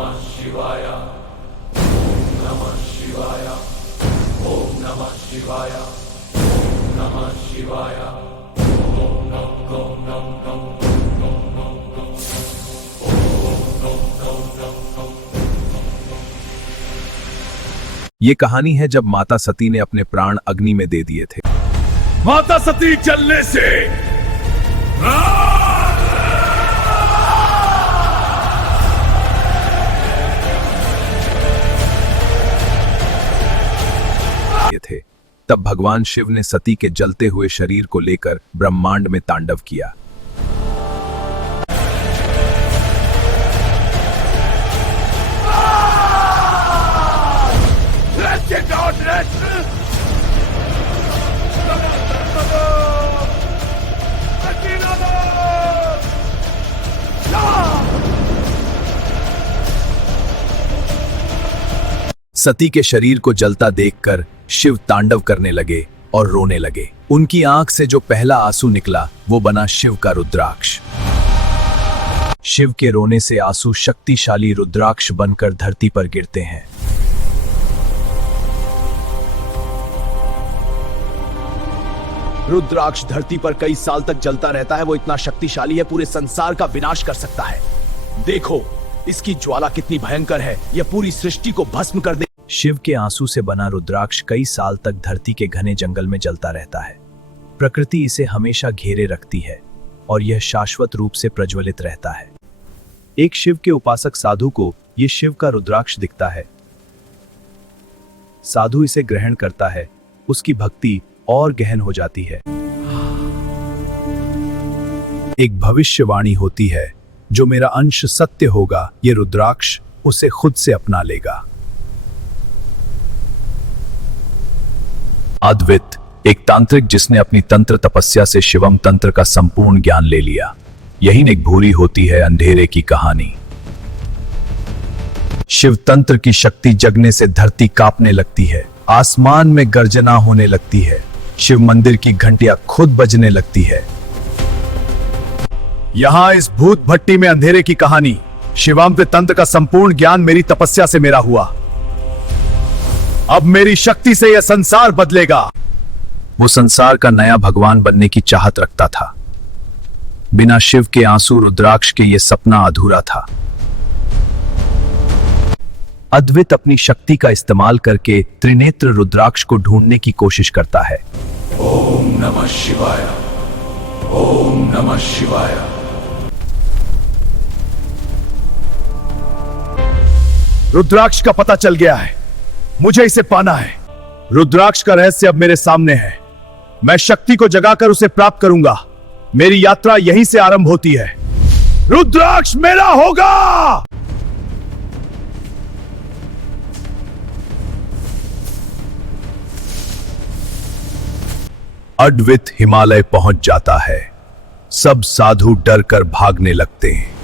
नमः शिवाय। ओम नमः शिवाय। ओम नमः शिवाय। ओम नमः शिवाय। ओम नम नम नम नम नम नम नम। ओम नम नम नम नम। ये कहानी है जब माता सती ने अपने प्राण अग्नि में दे दिए थे। माता सती जलने से थे तब भगवान शिव ने सती के जलते हुए शरीर को लेकर ब्रह्मांड में तांडव किया। सती के शरीर को जलता देखकर शिव तांडव करने लगे और रोने लगे। उनकी आंख से जो पहला आंसू निकला वो बना शिव का रुद्राक्ष। शिव के रोने से आंसू शक्तिशाली रुद्राक्ष बनकर धरती पर गिरते हैं। रुद्राक्ष धरती पर कई साल तक जलता रहता है। वो इतना शक्तिशाली है, पूरे संसार का विनाश कर सकता है। देखो इसकी ज्वाला कितनी भयंकर है, यह पूरी सृष्टि को भस्म कर दे। शिव के आंसू से बना रुद्राक्ष कई साल तक धरती के घने जंगल में जलता रहता है। प्रकृति इसे हमेशा घेरे रखती है और यह शाश्वत रूप से प्रज्वलित रहता है। एक शिव के उपासक साधु को यह शिव का रुद्राक्ष दिखता है। साधु इसे ग्रहण करता है, उसकी भक्ति और गहन हो जाती है। एक भविष्यवाणी होती है, जो मेरा अंश सत्य होगा, यह रुद्राक्ष उसे खुद से अपना लेगा। अद्वैत एक तांत्रिक जिसने अपनी तंत्र तपस्या से शिवम तंत्र का संपूर्ण ज्ञान ले लिया। यही एक भूरी होती है अंधेरे की कहानी। शिव तंत्र की शक्ति जगने से धरती कांपने लगती है, आसमान में गर्जना होने लगती है, शिव मंदिर की घंटियां खुद बजने लगती है। यहां इस भूत भट्टी में अंधेरे की कहानी। शिवामृत तंत्र का संपूर्ण ज्ञान मेरी तपस्या से मेरा हुआ। अब मेरी शक्ति से यह संसार बदलेगा। वो संसार का नया भगवान बनने की चाहत रखता था। बिना शिव के आंसू रुद्राक्ष के यह सपना अधूरा था। अद्वैत अपनी शक्ति का इस्तेमाल करके त्रिनेत्र रुद्राक्ष को ढूंढने की कोशिश करता है। ओम नमः शिवाय। ओम नमः शिवाय। रुद्राक्ष का पता चल गया है, मुझे इसे पाना है। रुद्राक्ष का रहस्य अब मेरे सामने है। मैं शक्ति को जगाकर उसे प्राप्त करूंगा। मेरी यात्रा यहीं से आरंभ होती है। रुद्राक्ष मेरा होगा। अद्वैत हिमालय पहुंच जाता है। सब साधु डर कर भागने लगते हैं।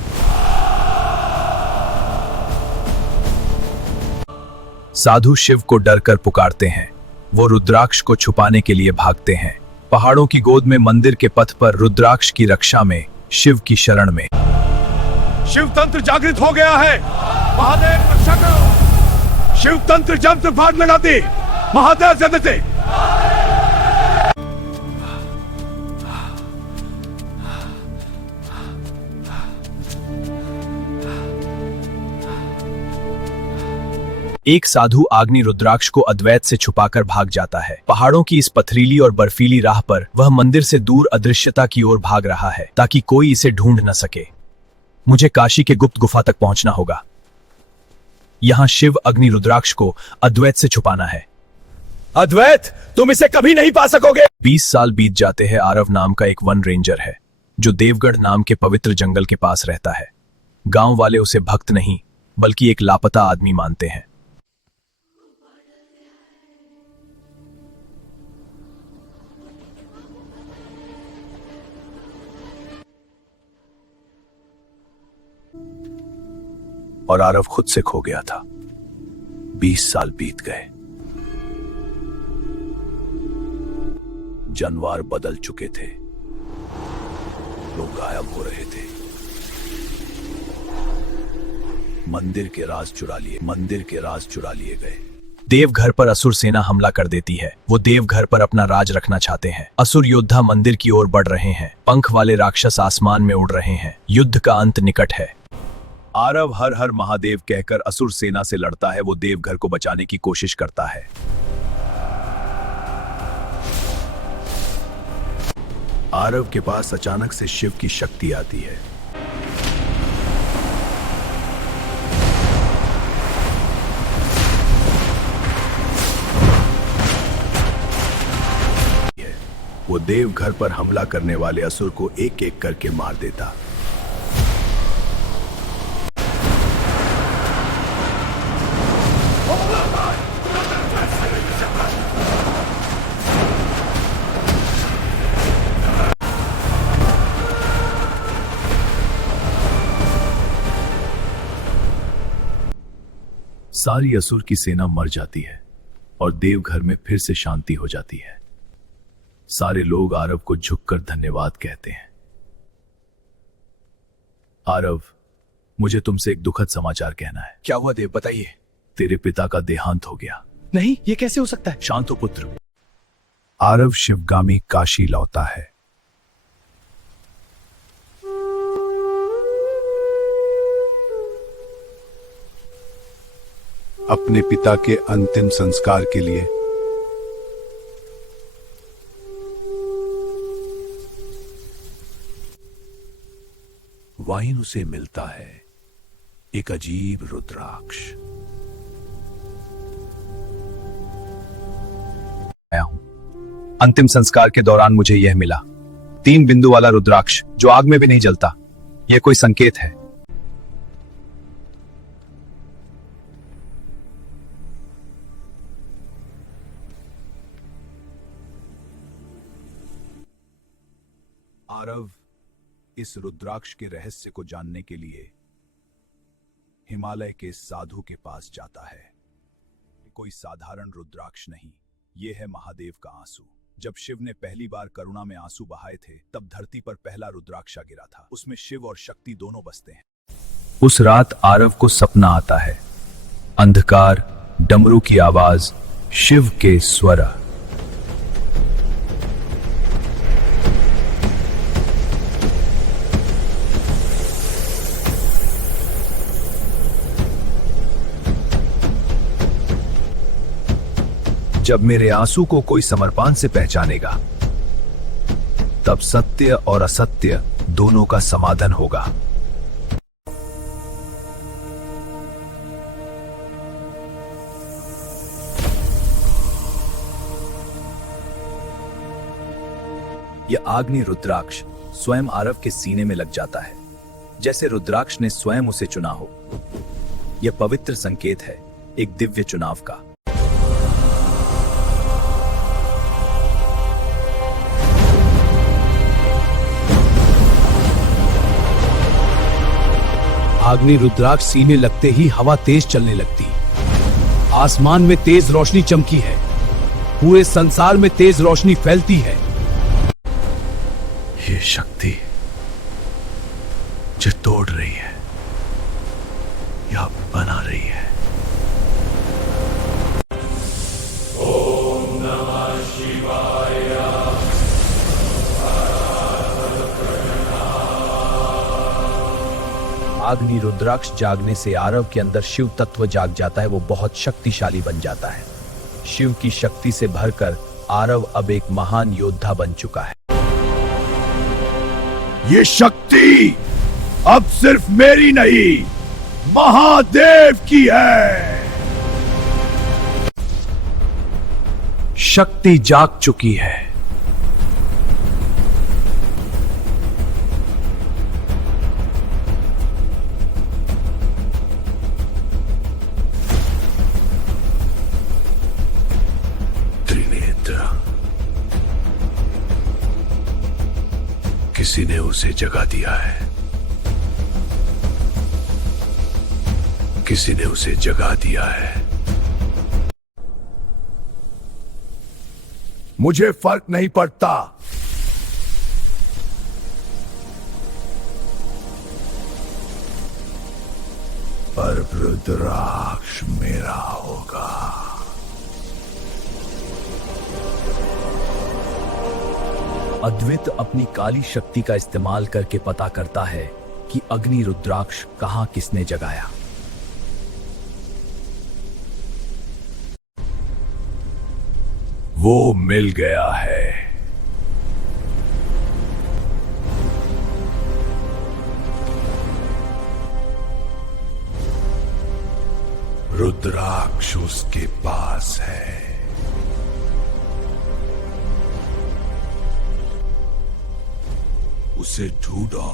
साधु शिव को डर कर पुकारते हैं। वो रुद्राक्ष को छुपाने के लिए भागते हैं। पहाड़ों की गोद में मंदिर के पथ पर रुद्राक्ष की रक्षा में, शिव की शरण में। शिव तंत्र जागृत हो गया है। महादेव रक्षा करो। शिव तंत्र जंत्र भाग लगाते। महादेव जगते। एक साधु आग्नि रुद्राक्ष को अद्वैत से छुपाकर भाग जाता है। पहाड़ों की इस पथरीली और बर्फीली राह पर वह मंदिर से दूर अदृश्यता की ओर भाग रहा है, ताकि कोई इसे ढूंढ न सके। मुझे काशी के गुप्त गुफा तक पहुंचना होगा। यहां शिव अग्नि रुद्राक्ष को अद्वैत से छुपाना है। अद्वैत, तुम इसे कभी नहीं पा सकोगे। 20 साल बीत जाते हैं। आरव नाम का एक वन रेंजर है, जो देवगढ़ नाम के पवित्र जंगल के पास रहता है। गांव वाले उसे भक्त नहीं, बल्कि एक लापता आदमी मानते हैं। और आरव खुद से खो गया था। 20 साल बीत गए। जानवर बदल चुके थे, लोग गायब हो रहे थे। मंदिर के राज चुरा लिए गए। देवघर पर असुर सेना हमला कर देती है। वो देवघर पर अपना राज रखना चाहते हैं। असुर योद्धा मंदिर की ओर बढ़ रहे हैं। पंख वाले राक्षस आसमान में उड़ रहे हैं। युद्ध का अंत निकट है। आरव हर हर महादेव कहकर असुर सेना से लड़ता है। वो देवघर को बचाने की कोशिश करता है। आरव के पास अचानक से शिव की शक्ति आती है। वो देवघर पर हमला करने वाले असुर को एक एक करके मार देता। सारी असुर की सेना मर जाती है और देवघर में फिर से शांति हो जाती है। सारे लोग आरव को झुककर धन्यवाद कहते हैं। आरव, मुझे तुमसे एक दुखद समाचार कहना है। क्या हुआ देव, बताइए। तेरे पिता का देहांत हो गया। नहीं, ये कैसे हो सकता है? शांत हो पुत्र। आरव शिवगामी काशी लौटा है। अपने पिता के अंतिम संस्कार के लिए। वाइन उसे मिलता है, एक अजीब रुद्राक्ष। आया हूं। अंतिम संस्कार के दौरान मुझे यह मिला, 3 बिंदु वाला रुद्राक्ष जो आग में भी नहीं जलता। यह कोई संकेत है। आरव इस रुद्राक्ष के रहस्य को जानने के लिए हिमालय के साधु के पास जाता है। कोई साधारण रुद्राक्ष नहीं, यह है महादेव का आंसू। जब शिव ने पहली बार करुणा में आंसू बहाए थे, तब धरती पर पहला रुद्राक्ष गिरा था। उसमें शिव और शक्ति दोनों बसते हैं। उस रात आरव को सपना आता है। अंधकार, डमरू की आवाज, शिव के स्वर। जब मेरे आंसू को कोई समर्पण से पहचानेगा, तब सत्य और असत्य दोनों का समाधान होगा। यह आग्नि रुद्राक्ष स्वयं आरव के सीने में लग जाता है, जैसे रुद्राक्ष ने स्वयं उसे चुना हो। यह पवित्र संकेत है, एक दिव्य चुनाव का। अग्नि रुद्राक्ष सीने लगते ही हवा तेज चलने लगती। आसमान में तेज रोशनी चमकी है। पूरे संसार में तेज रोशनी फैलती है। ये शक्ति जो तोड़ रही है या बना रही है। ओम नमः शिवाय। अग्नि रुद्राक्ष जागने से आरव के अंदर शिव तत्व जाग जाता है। वो बहुत शक्तिशाली बन जाता है। शिव की शक्ति से भरकर आरव अब एक महान योद्धा बन चुका है। ये शक्ति अब सिर्फ मेरी नहीं, महादेव की है। शक्ति जाग चुकी है। किसी ने उसे जगा दिया है। किसी ने उसे जगा दिया है। मुझे फर्क नहीं पड़ता। पर रुद्राक्ष मेरा होगा। अद्वैत अपनी काली शक्ति का इस्तेमाल करके पता करता है कि अग्नि रुद्राक्ष कहां किसने जगाया। वो मिल गया है। रुद्राक्ष उसके पास है। उसे ढूंढो।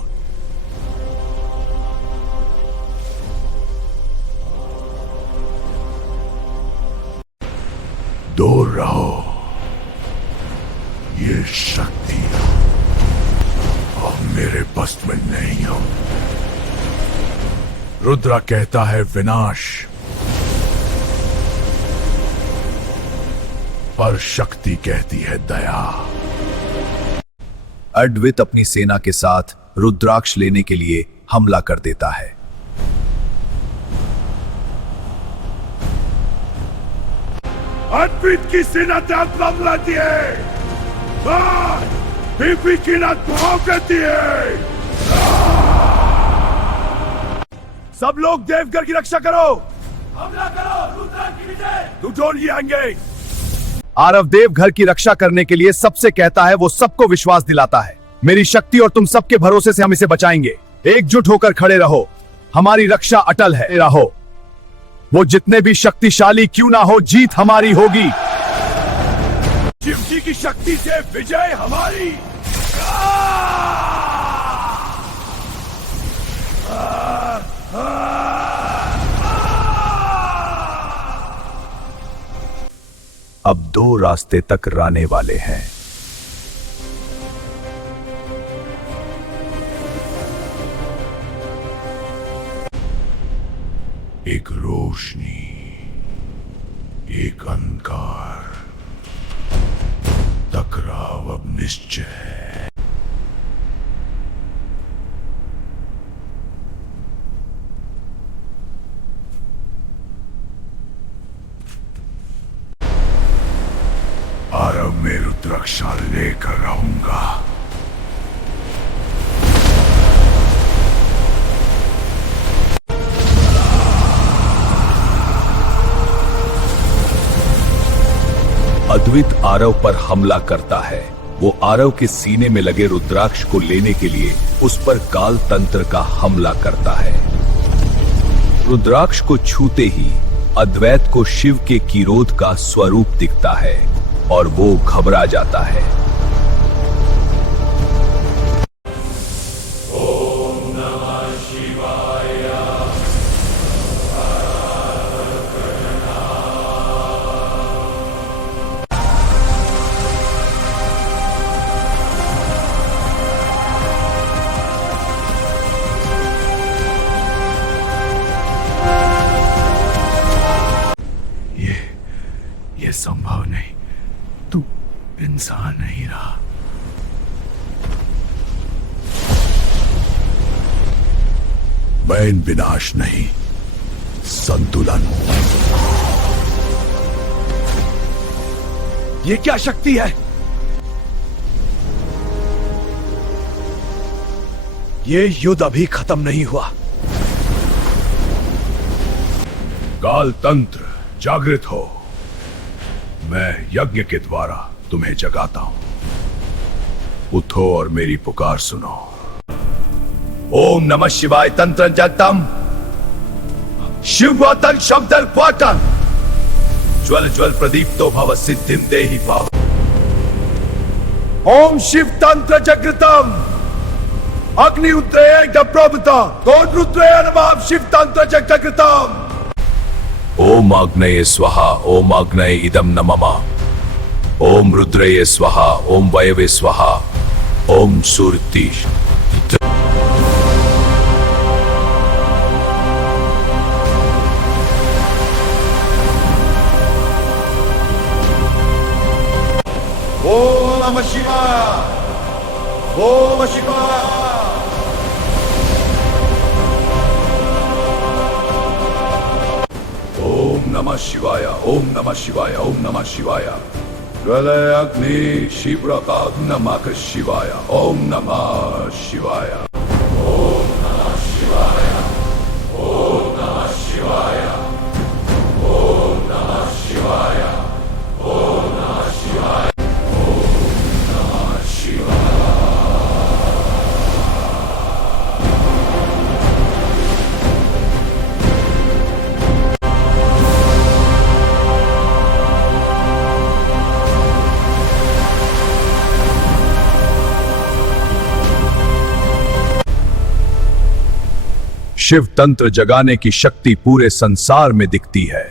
दूर रहो। ये शक्ति अब मेरे बस में नहीं हो। रुद्र कहता है विनाश, पर शक्ति कहती है दया। अद्वैत अपनी सेना के साथ रुद्राक्ष लेने के लिए हमला कर देता है। अद्वैत की सेना लाती है। बीपी की नाथ कहती है। सब लोग देवघर की रक्षा करो। हमला करो, रुद्राक्ष की विजय। तू ढोल आएंगे। आरव देव घर की रक्षा करने के लिए सबसे कहता है। वो सबको विश्वास दिलाता है, मेरी शक्ति और तुम सबके भरोसे से हम इसे बचाएंगे। एकजुट होकर खड़े रहो, हमारी रक्षा अटल है। रहो, वो जितने भी शक्तिशाली क्यों ना हो, जीत हमारी होगी। शिव जी की शक्ति से विजय हमारी। अब 2 रास्ते टकराने वाले हैं। एक रोशनी, एक अंधकार। टकराव अब निश्चय है। आरव में रुद्राक्षा लेकर रहूंगा। अद्वैत आरव पर हमला करता है। वो आरव के सीने में लगे रुद्राक्ष को लेने के लिए उस पर काल तंत्र का हमला करता है। रुद्राक्ष को छूते ही अद्वैत को शिव के किरोध का स्वरूप दिखता है और वो घबरा जाता है। ओम नमः शिवाय। ये संभव नहीं। तू इंसान नहीं रहा। मैं विनाश नहीं, संतुलन हूं। ये क्या शक्ति है? ये युद्ध अभी खत्म नहीं हुआ। काल तंत्र जागृत हो। मैं यज्ञ के द्वारा तुम्हें जगाता हूं। उठो और मेरी पुकार सुनो। ओम नमः शिवाय तंत्र जगतम शिवतन शब्दल क्वाटन ज्वल ज्वल प्रदीप्तो भव सिद्धिम देहि पाव। ओम शिव तंत्र जगृतम अग्नि उद्रेय प्रभुता गोद रुद्रेय नमः शिव तंत्र जगृतम। ओम आग्नेय स्वाहा ओम आग्नेय इदम नमः। ओम रुद्रये स्वाहा ओम वायवे स्वाहा ओम सुरति। ओम नमः शिवाय। ओम शिवाय। नमः शिवाय, ओम नमः शिवाय, ओम नमः शिवाय। प्रलय अग्नि शिप्रकाग्नमक शिवाय, ओम नमः शिवाय। शिव तंत्र जगाने की शक्ति पूरे संसार में दिखती है।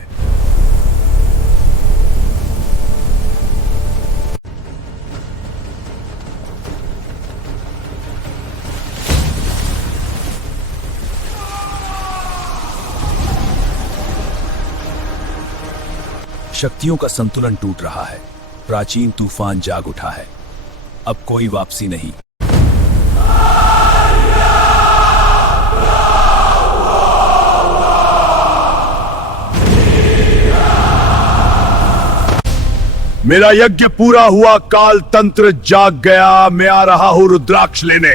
शक्तियों का संतुलन टूट रहा है। प्राचीन तूफान जाग उठा है। अब कोई वापसी नहीं। मेरा यज्ञ पूरा हुआ, काल तंत्र जाग गया। मैं आ रहा हूं रुद्राक्ष लेने।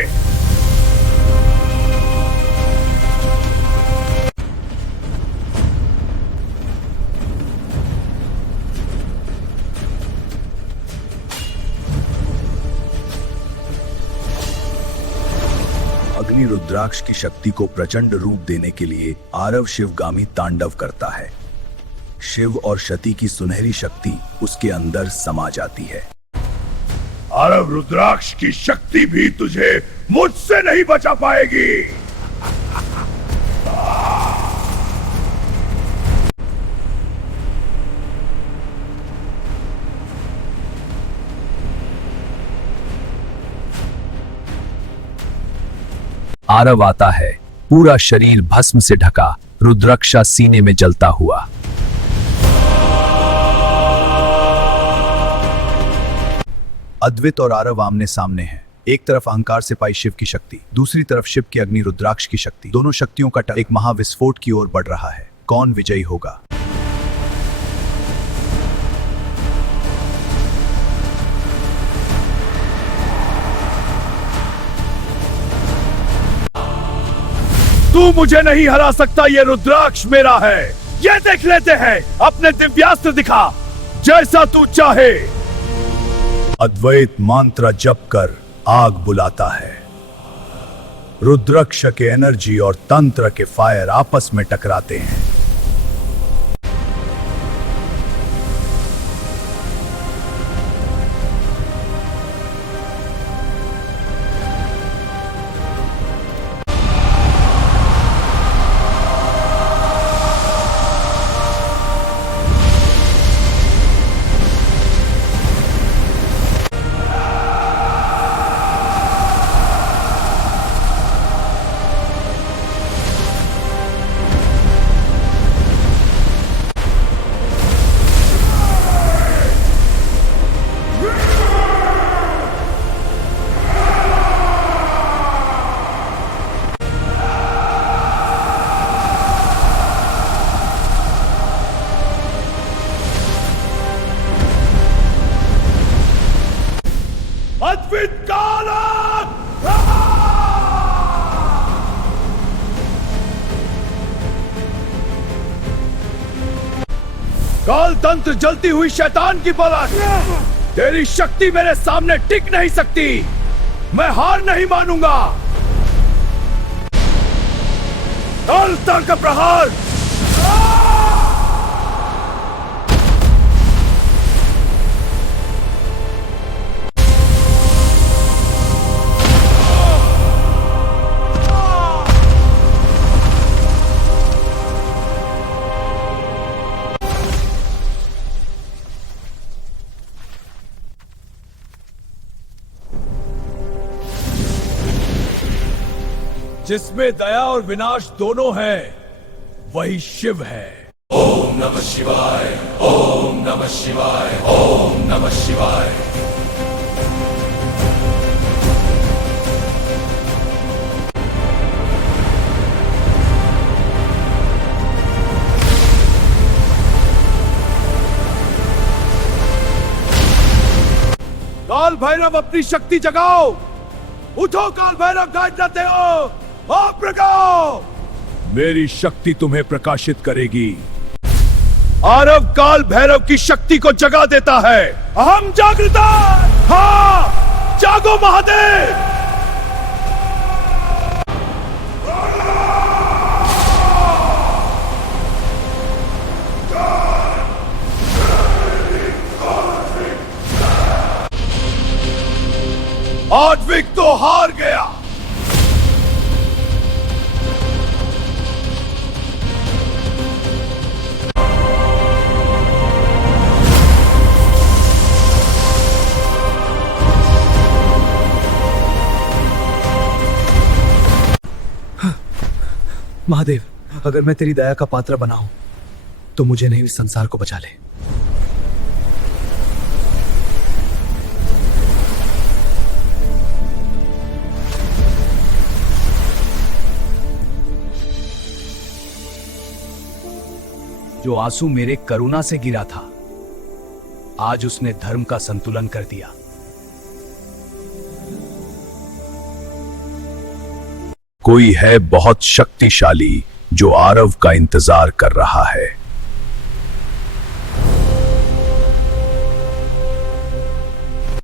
अग्नि रुद्राक्ष की शक्ति को प्रचंड रूप देने के लिए आरव शिवगामी तांडव करता है। शिव और शती की सुनहरी शक्ति उसके अंदर समा जाती है। आरव रुद्राक्ष की शक्ति भी तुझे मुझसे नहीं बचा पाएगी। आरव आता है, पूरा शरीर भस्म से ढका, रुद्राक्षा सीने में जलता हुआ। अद्वित और आरव आमने सामने हैं। एक तरफ अहंकार से पाई शिव की शक्ति, दूसरी तरफ शिव की अग्नि रुद्राक्ष की शक्ति। दोनों शक्तियों का एक महाविस्फोट की ओर बढ़ रहा है। कौन विजयी होगा? तू मुझे नहीं हरा सकता। ये रुद्राक्ष मेरा है। ये देख लेते हैं। अपने दिव्यास्त्र दिखा, जैसा तू चाहे। अद्वैत मंत्र जप कर आग बुलाता है। रुद्राक्ष के एनर्जी और तंत्र के फायर आपस में टकराते हैं। अद्वित काला काल तंत्र जलती हुई शैतान की पलक। तेरी शक्ति मेरे सामने टिक नहीं सकती। मैं हार नहीं मानूंगा। काल तंत्र का प्रहार। जिसमें दया और विनाश दोनों हैं, वही शिव है। ओम नमः शिवाय, ओम नमः शिवाय, ओम नमः शिवाय। काल भैरव अपनी शक्ति जगाओ। उठो काल भैरव, गाइड देते हो। आप प्रगाओ, मेरी शक्ति तुम्हें प्रकाशित करेगी। आरव काल भैरव की शक्ति को जगा देता है। अहम जागृता, हाँ जागो महादेव। आठविक तो हार गया। महादेव, अगर मैं तेरी दया का पात्र बना हूं तो मुझे नहीं, इस संसार को बचा ले। जो आंसू मेरे करुणा से गिरा था, आज उसने धर्म का संतुलन कर दिया। कोई है बहुत शक्तिशाली जो आरव का इंतजार कर रहा है।